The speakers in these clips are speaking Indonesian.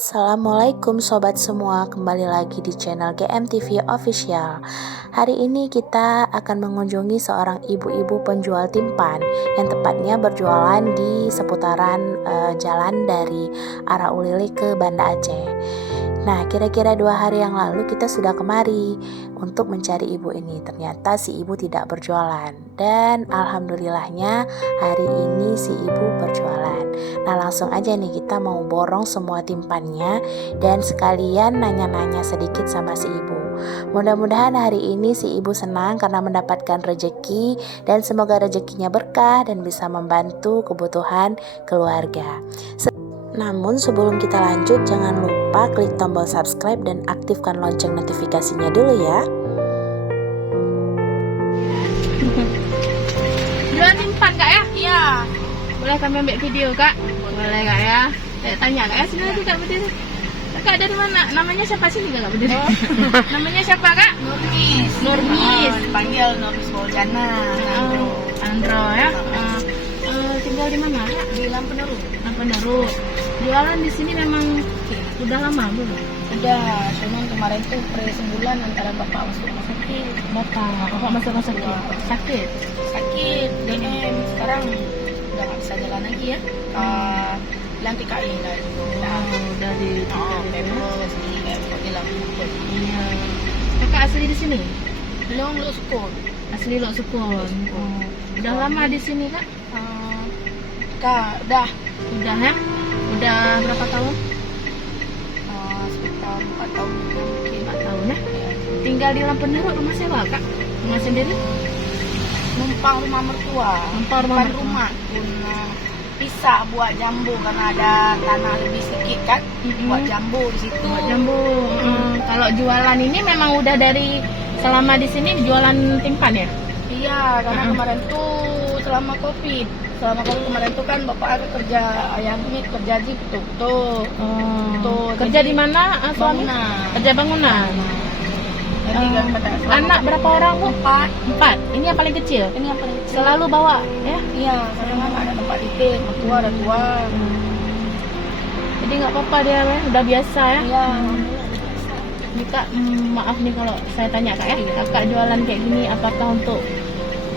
Assalamualaikum sobat semua, kembali lagi di channel GMTV Official. Hari ini kita akan mengunjungi seorang ibu-ibu penjual timpan yang tepatnya berjualan di seputaran jalan dari arah Ulili ke Banda Aceh. Nah, kira-kira 2 hari yang lalu kita sudah kemari untuk mencari ibu ini. Ternyata si ibu tidak berjualan. Dan alhamdulillahnya hari ini si ibu berjualan. Nah, langsung aja nih kita mau borong semua timpannya dan sekalian nanya-nanya sedikit sama si ibu. Mudah-mudahan hari ini si ibu senang karena mendapatkan rejeki dan semoga rezekinya berkah dan bisa membantu kebutuhan keluarga. Namun sebelum kita lanjut, jangan lupa klik tombol subscribe dan aktifkan lonceng notifikasinya dulu ya. Jual timpan kak ya? Iya. Boleh kami ambil video kak? Boleh kak ya? Saya tanya kak ya, sini lagi kak berdiri. Kak dari mana? Namanya siapa sini kak berdiri? Oh. Namanya siapa kak? Nurmis. Nurmis. Dipanggil Nurmis Maulana. Andro ya? Tinggal di mana kak? Di Lampeneru. Lampeneru. Jualan di sini memang udah lama belum? Udah, cuman kemarin tuh sebulan antara bapak masuk rumah sakit. Bapak masuk rumah sakit? Sakit? Sakit, DM. Sekarang udah gak bisa jalan lagi ya. Bilang TKI dari Pemprov sini kayak bilang. Iya. Kakak asli di sini? Belum Lok Sukun. Asli Lok Sukun. Udah lama di sini kak? Udah ya? Udah berapa tahun? Sekitar 4 tahun mungkin. 4 tahun ya? Tinggal di Lampeneru rumah sewa kak? Rumah sendiri? Numpang rumah mertua. Numpang rumah pun bisa buat jambu karena ada tanah lebih sedikit kan. Buat jambu di situ. Buat jambu. Kalau jualan ini memang udah dari selama di sini jualan timpan ya? Iya, karena kemarin tuh selama Covid kemarin tuh kan bapak aku kerja, ayahnya kerja di tuh. Kerja di mana? Bangunan. Kerja bangunan. Anak berapa orang bu? 4. Ini yang paling kecil. Selalu bawa ya? Iya, karena nggak ada tempat titik, ada tua. Jadi nggak apa-apa dia ya, udah biasa ya? Iya. Ini kak, maaf nih kalau saya tanya kak ya, kakak jualan kayak gini apakah untuk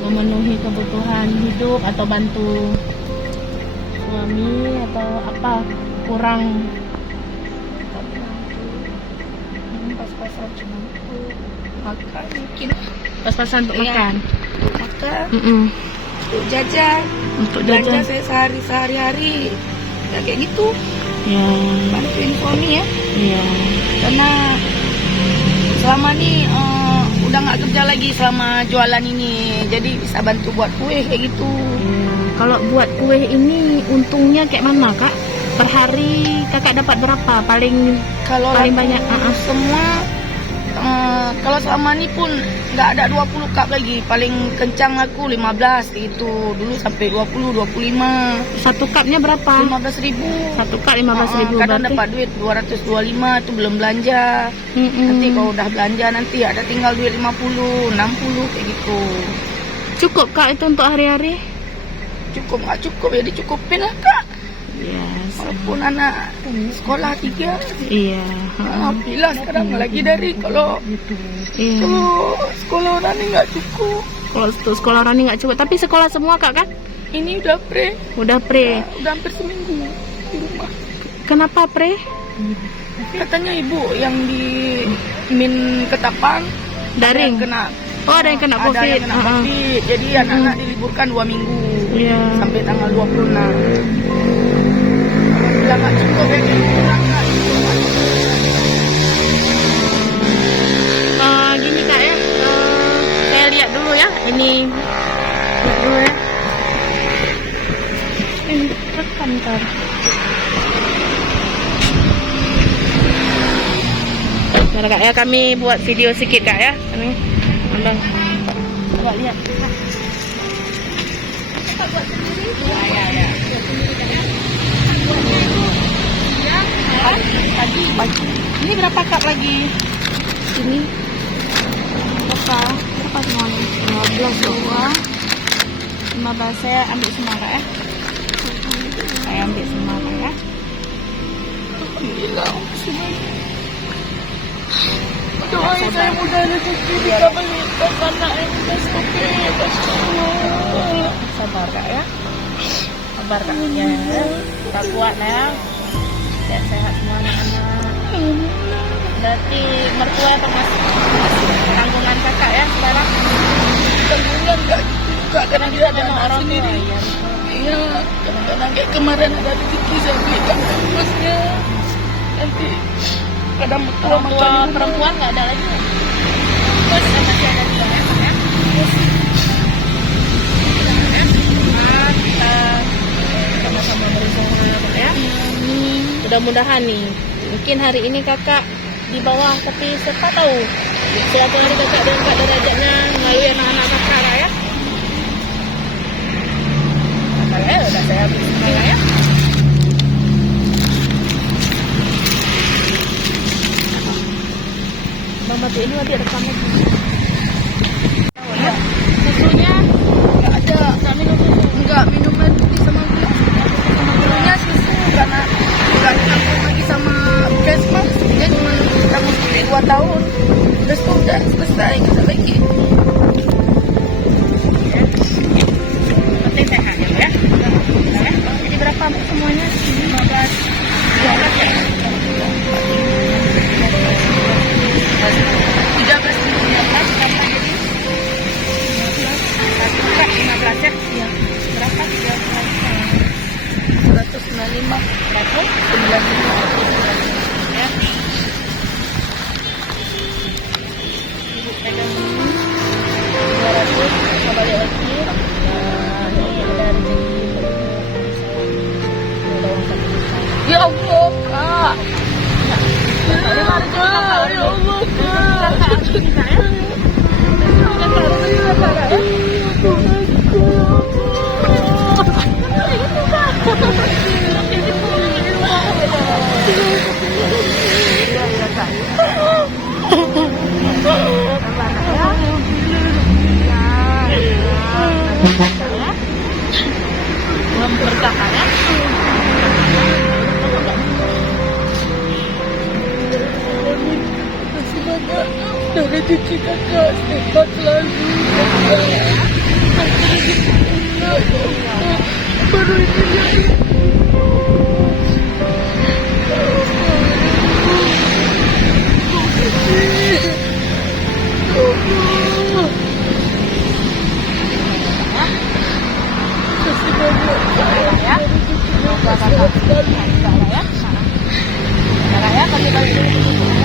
memenuhi kebutuhan hidup atau bantu suami atau apa kurang? Pas-pasan cuma makan mungkin. Pas-pasan untuk makan? Makan, untuk jajan, belanja saya sehari-hari ya kayak gitu ya, bantuin suami ya. Iya. Karena selama ini udah nggak kerja lagi selama jualan ini, jadi bisa bantu buat kue kayak gitu. Kalau buat kue ini untungnya kayak mana kak? Per hari kakak dapat berapa? Paling banyak? Semua kalau selama ini pun nggak ada 20 cup lagi, paling kencang aku 15 gitu. Dulu sampai 20-25. Satu cupnya berapa? 15.000. Satu cup 15.000. Kadang dapat duit 225 itu belum belanja. Nanti kalau udah belanja nanti ada tinggal duit 50, 60 kayak gitu. Cukup kak itu untuk hari-hari? Cukup nggak cukup ya dicukupin lah kak. Iya. Walaupun anak sekolah 3. Iya. Alhamdulillah sekarang lagi dari kalau sekolah orang ini nggak cukup. Kalau sekolah orang ini nggak cukup, tapi sekolah semua kak kan? Ini udah pre. Udah pre. Udah hampir seminggu di rumah. Kenapa pre? Katanya ibu yang di Min Ketapang daring kena. Ada yang kena COVID. Ada yang kena COVID. Jadi anak-anak diliburkan 2 minggu. Iya. Sampai tanggal 26. Bilang nggak cukup ya kayak gitu. Gini kak ya, saya lihat dulu ya. Ini lihat dulu ya. Ini rekam ntar. Nah, kak ya, kami buat video sedikit kak ya. Kami abang coba lihat. Kita buat sendiri. Ya. Pagi. Ini berapa kak lagi? Ini berapa semuanya? 15 doang. 15 saya ambil semua kak ya. Saya ambil semua kak ya. Alhamdulillah. Doain saya mudah rezeki dikabulkan anak yang udah sakit. Sabar kak ya, sabar kak ya, kita kuat ya, sehat semua anak-anak. Berarti mertua atau mas tanggungan kakak ya sekarang? Tanggungan enggak juga karena dia ada anak orang sendiri. tua, ya. Iya, kadang-kadang kayak kemarin ada rezeki saya belikan kampusnya. Nanti kadang mertua Orang makan tua di rumah. perempuan nggak ada lagi. Terus masih ada dua ya kak ya. Kita sama-sama berusaha ya. Mudah-mudahan nih, mungkin hari ini kakak di bawah, tapi siapa tahu suatu hari kakak diangkat derajatnya melalui anak-anak kakak lah ya. Kakak ya udah saya habis semangat ya. Bang Mati ini nanti rekam lagi. Ya. Susunya Enggak ada, enggak minum susu. Enggak minum air putih sama gula. Sama gulanya susu karena enggak campur lagi sama Kesmas. Dia cuma tanggung 2 tahun. Terus tuh udah selesai, enggak ada lagi. penting sehat ya. Ya. Jadi berapa semuanya? 15. 12 ya. 15 ya? Iya. Berapa? 195. Berapa? 95. Ya. Ibu pegang ini 200, kita balik lagi. Nah, ini ada rezeki untuk ibu. Ada uang 1 juta. Ya Allah, Kak. Ya Allah, Kak. Ya Allah, Kak. Kakak harus bisa ya. Kakak harus bisa Kak ya. Dan rezeki kakak sehat selalu. Baru ini dia. Ya. Semoga kakak sehat ya. Ya, kami balik dulu.